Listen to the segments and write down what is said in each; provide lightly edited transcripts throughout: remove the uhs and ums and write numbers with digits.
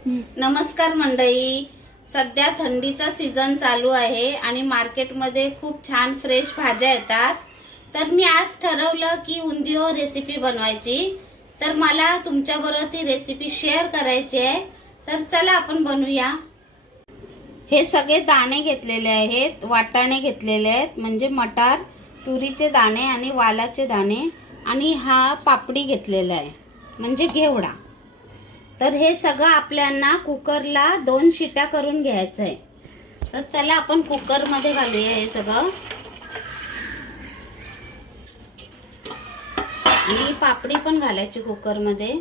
नमस्कार मंडळी, सध्या थंडीचा सीझन चालू आहे आणि मार्केटमध्ये खूप छान फ्रेश भाज्या येतात. तर मी आज ठरवलं की उंदिओ रेसिपी बनवायची. तर मला तुमच्याबरोबर ती रेसिपी शेअर करायची आहे. तर चला आपण बनवूया. हे सगळे दाणे घेतलेले आहेत, वाटाणे घेतलेले आहेत, म्हणजे मटार, तुरीचे दाणे आणि वालाचे दाणे, आणि हा पापडी घेतलेला आहे म्हणजे घेवडा. तर हे सगळं आपल्याला कुकरला 2 शिट्या करून घ्यायचं आहे. तर चला आपण कुकरमध्ये घालूया हे सगळं. आणि पापडी पण घालायची कुकरमध्ये.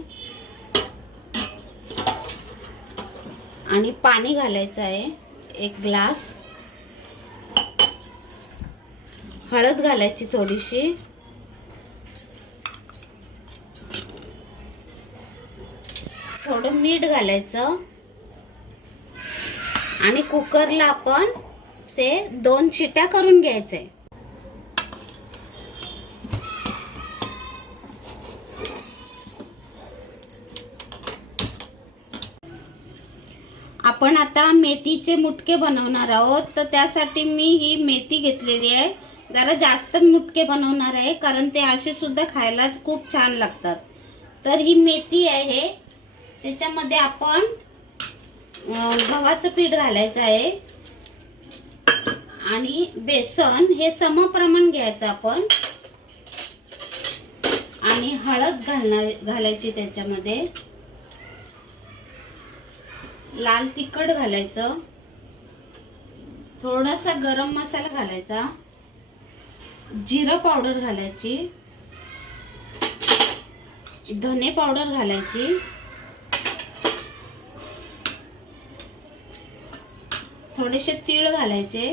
आणि पाणी घालायचं आहे 1 ग्लास. हळद घालायची थोडीशी. थोडं मीठ घालायचं आणि कुकरला आपण ते 2 शिट्या करून घ्यायचे. आपण आता मेथीचे मुटके बनवणार आहोत. तर त्यासाठी मी ही मेथी घेतलेली आहे. जरा जास्त मुटके बनवणार आहे कारण ते असे सुद्धा खायला खूप छान लागतात. तर ही मेथी आहे, त्याच्यामध्ये आपण गव्हाचं पीठ घालायचं आहे आणि बेसन हे समप्रमाण घ्यायचं आपण. आणि हळद घालायची त्याच्यामध्ये. लाल तिखट घालायचं. थोडासा गरम मसाला घालायचा. जिरं पावडर घालायची. धने पावडर घालायची. थोडेसे तीळ घालायचे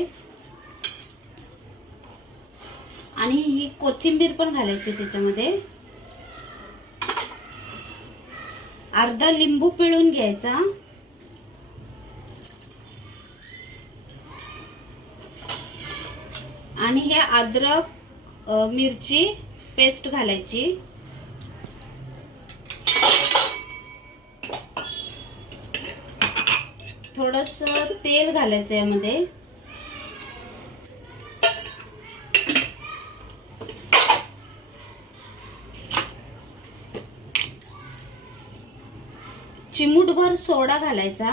आणि ही कोथिंबीर पण घालायची त्याच्यामध्ये. अर्धा लिंबू पिळून घ्यायचा. आणि हे अद्रक मिरची पेस्ट घालायची. थोडस तेल घालायचं यामध्ये. चिमूटभर सोडा घालायचा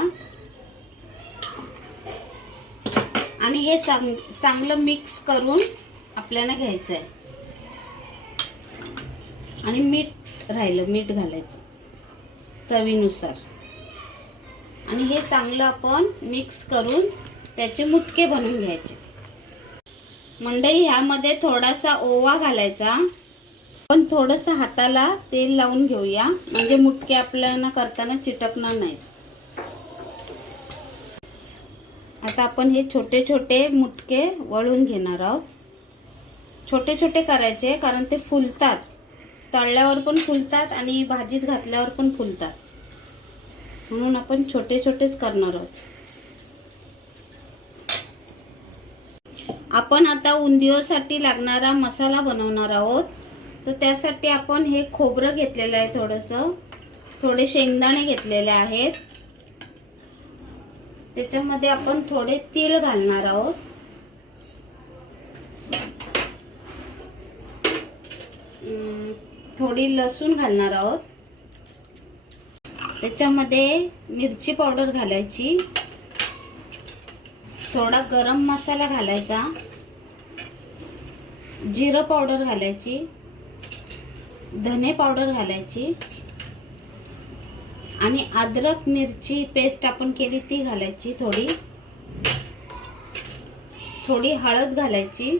आणि हे चांगलं मिक्स करून आपल्याला घ्यायचं आहे. आणि मीठ राहिलं, मीठ घालायचं चवीनुसार. आणि हे चांगलं आपण मिक्स करून त्याचे मुटके बनवून घ्यायचे. मंडळी, ह्यामध्ये थोडासा ओवा घालायचा. पण थोडंसं हाताला तेल लावून घेऊया म्हणजे मुटके आपल्याला करताना चिटकणार नाहीत. आता आपण हे छोटे छोटे मुटके वळून घेणार आहोत. छोटे छोटे करायचे कारण ते फुलतात. तळल्यावर पण फुलतात आणि भाजीत घातल्यावर पण फुलतात. म्हणून आपण छोटे छोटेच करणार आहोत. आपण आता उंदिओसाठी लागणारा मसाला बनवणार आहोत. तर त्यासाठी आपण हे खोबरं घेतलेलं आहे, थोडे शेंगदाणे घेतलेले आहेत. त्याच्यामध्ये आपण थोडे तीळ घालणार आहोत. थोडी लसूण घालणार आहोत. त्याच्यामध्ये मिरची पावडर घालायची. थोडा गरम मसाला घालायचा. जिरं पावडर घालायची. धने पावडर घालायची. आणि अद्रक मिरची पेस्ट आपण केली ती घालायची. थोडी हळद घालायची.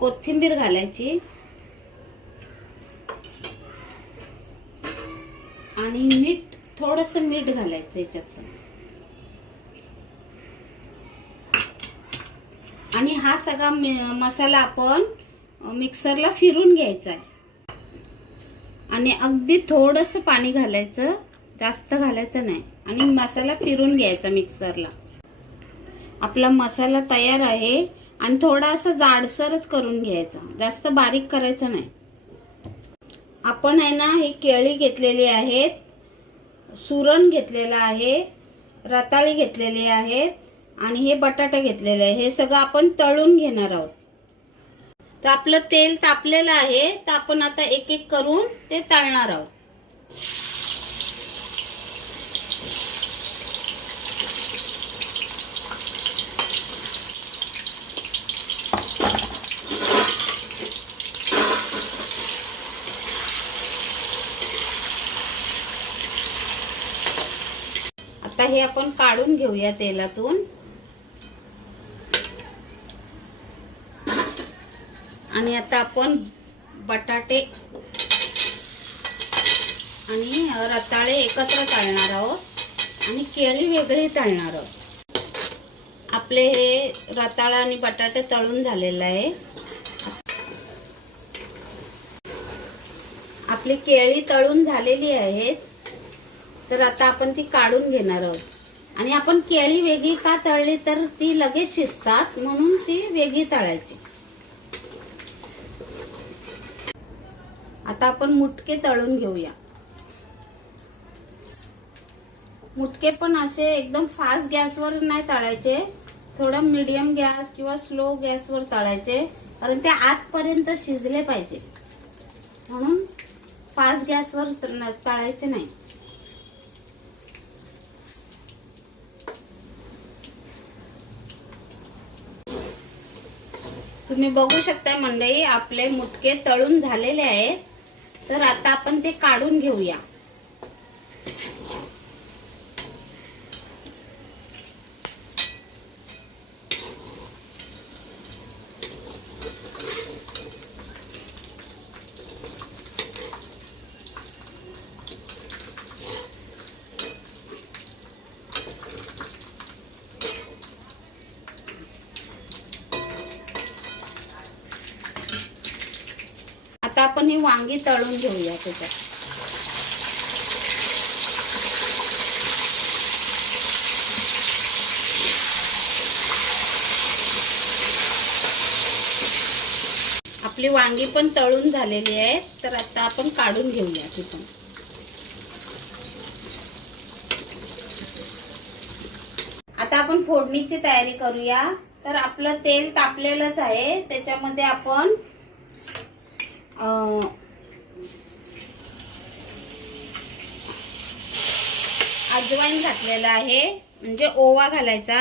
कोथिंबीर घालायची. आणि थोडंसं मीठ घालायचं याच्यात. आणि हा सगळा मसाला आपण मिक्सरला फिरून घ्यायचा आहे. आणि अगदी थोडंसं पाणी घालायचं, जास्त घालायचं नाही. आणि मसाला फिरून घ्यायचा मिक्सरला. आपला मसाला तयार आहे. आणि थोडासा जाडसरच करून घ्यायचा, जास्त बारीक करायचं नाही. आपण आहे ना ही केळी घेतलेली आहेत, सुरण घेतलेला आहे, रताळी घेतलेली आहेत आणि हे बटाटा घेतलेले आहे. हे सगळं आपण तळून घेणार आहोत. तर आपलं तेल तापलेलं आहे, तर आपण आता एक एक करून ते तळणार आहोत. आता हे आपण काढून घेऊया तेलातून. आणि आता आपण बटाटे आणि रताळे एकत्र तळणार आहोत आणि केळी वेगळी तळणार आहोत. आपले हे रताळा आणि बटाटे तळून झालेलं आहे. आपली केळी तळून झालेली आहेत, तर आता आपण ती काढून घेणार आहोत. आणि आपण केळी वेगळी का तळली तर ती लगेच शिजतात, म्हणून ती वेगळी तळायची. आता आपण मुटके तळून घेऊया. मुटके पण असे एकदम फास्ट गॅसवर नाही तळायचे, थोडं मीडियम गॅस किंवा स्लो गॅसवर तळायचे, कारण ते आतपर्यंत शिजले पाहिजे. म्हणून फास्ट गॅसवर तळायचे नाही. तुम्ही बघू शकता मंडळी, आपले मुटके तळून झालेले आहेत. तर आता आपण ते काढून घेऊया. आता आपण ही वांगी तळून घेऊया त्याच्यात. आपली वांगी पण तळून झालेली आहेत, तर आता आपण काढून घेऊया ती पण. आता आपण फोडणीची तयारी करूया. तर आपलं तेल तापलेलंच आहे, त्याच्यामध्ये आपण अजवाईन घातलेला आहे, म्हणजे ओवा घालायचा.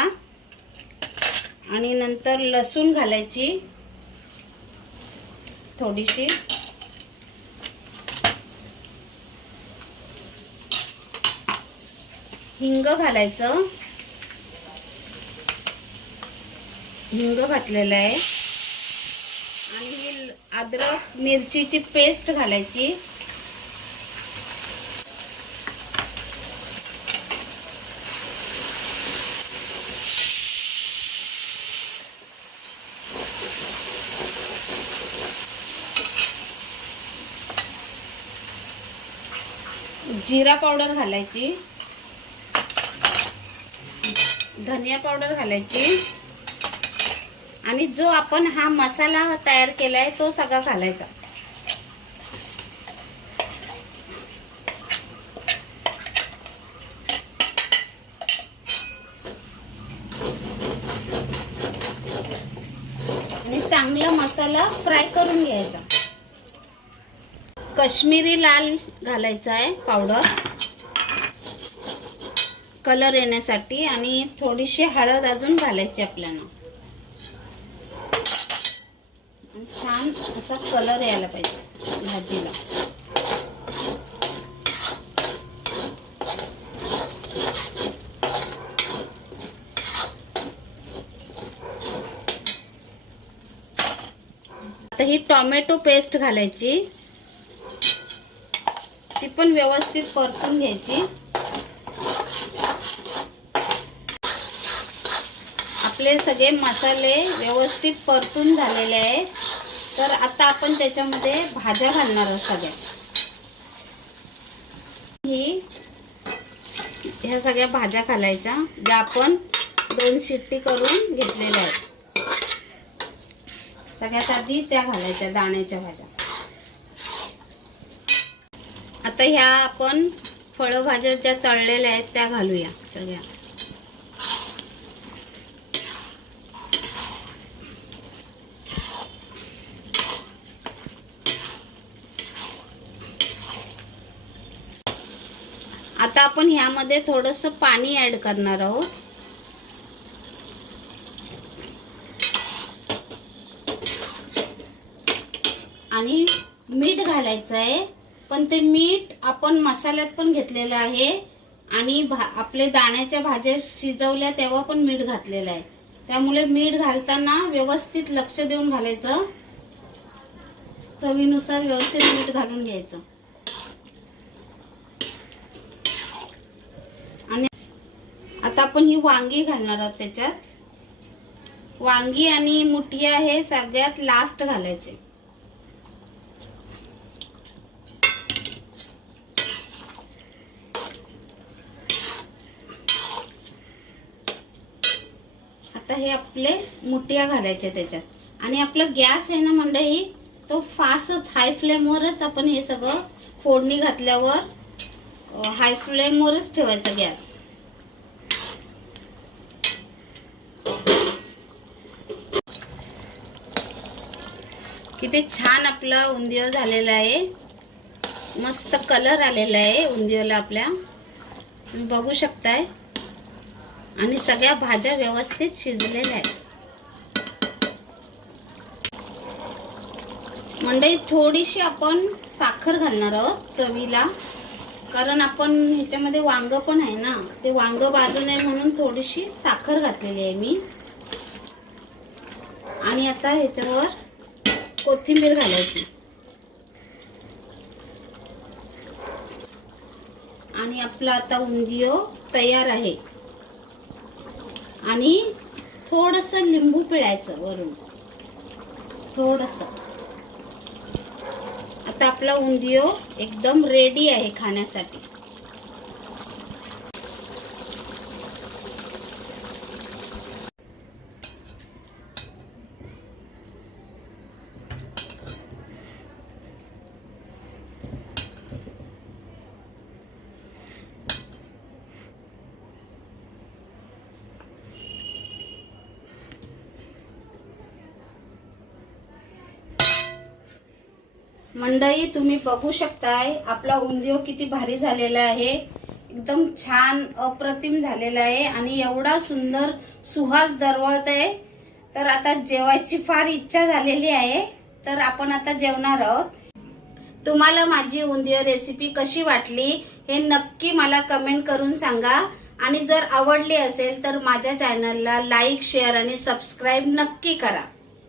आणि नंतर लसूण घालायची थोडीशी, हिंग घालायचं. हिंग घातलेलं आहे. आणि ही अद्रक मिरचीची पेस्ट घालायची. जिरा पावडर घालायची. धनिया पावडर घालायची. आणि जो आपण हा मसाला तयार केलाय तो सगळा घालायचा. आणि चांगला मसाला फ्राय करून घ्यायचा. काश्मीरी लाल घालायचा आहे पावडर कलर येण्यासाठी. आणि थोडीशी हळद अजून घालायची आपल्याला. छान असा कलर यायला पाहिजे भाजीला. आता ही टोमॅटो पेस्ट घालायची, ती पण व्यवस्थित परतून घ्यायची. आपले सगळे मसाले व्यवस्थित परतून झालेले आहेत. तर आता आपण त्याच्यामध्ये भाज्या घालणार आहोत सगळ्या. ह्या सगळ्या भाज्या घालायच्या, ज्या आपण 2 शिट्टी करून घेतलेल्या आहेत. सगळ्यात आधी त्या घालायच्या दाण्याच्या भाज्या. आता ह्या आपण फळभाज्या ज्या तळलेल्या आहेत त्या घालूया सगळ्या. आता आपण ह्यामध्ये थोडंसं पाणी ऍड करणार आहोत. आणि मीठ घालायचं आहे, पण ते मीठ आपण मसाल्यात पण घेतलेलं आहे आणि आपले दाण्याच्या भाज्या शिजवल्या तेव्हा पण मीठ घातलेलं आहे. त्यामुळे मीठ घालताना व्यवस्थित लक्ष देऊन घालायचं. चवीनुसार व्यवस्थित मीठ घालून घ्यायचं. आणि आता आपण ही वांगी घालणार आहोत त्याच्यात. वांगी आणि मुठिया हे सगळ्यात लास्ट घालायचे. आता हे आपले मुठिया घालायचे त्याच्यात. आणि आपला गॅस आहे ना मंडळी, तो फास्टच हाय फ्लेमवरच आपण हे सगळं फोडणी घातल्यावर हाय फ्लेमवरच ठेवायचा गॅस. किती छान आपला उंदियो झालेला आहे. मस्त कलर आलेला आहे उंदियोला आपल्या, तुम्ही बघू शकताय. आणि सगळ्या भाज्या व्यवस्थित शिजलेल्या आहेत. मंडळी थोडीशी आपण साखर घालणार आहोत चवीला, कारण आपण ह्याच्यामध्ये वांग पण आहे ना, ते वांग भाजू नये म्हणून थोडीशी साखर घातलेली आहे मी. आणि आता ह्याच्यावर कोथिंबीर घालायची. आणि आपला आता उंदियो तयार आहे. आणि थोडंसं लिंबू पिळायचं वरून, थोडंसं. आता आपला उंदियो एकदम रेडी आहे खाण्यासाठी. मंडळी तुम्ही बघू शकताय आपला उंदियो किती भारी झालेला आहे. एकदम छान अप्रतिम झालेला आहे आणि एवढा सुंदर सुवास दरवळत आहे. तर आता जेवायची फार इच्छा झालेली आहे, तर आपण आता जेवणार आहोत. तुम्हाला माझी उंदियो रेसिपी कशी वाटली हे नक्की मला कमेंट करून सांगा. आणि जर आवडली असेल तर माझ्या चॅनलला लाईक, शेअर आणि सबस्क्राईब नक्की करा.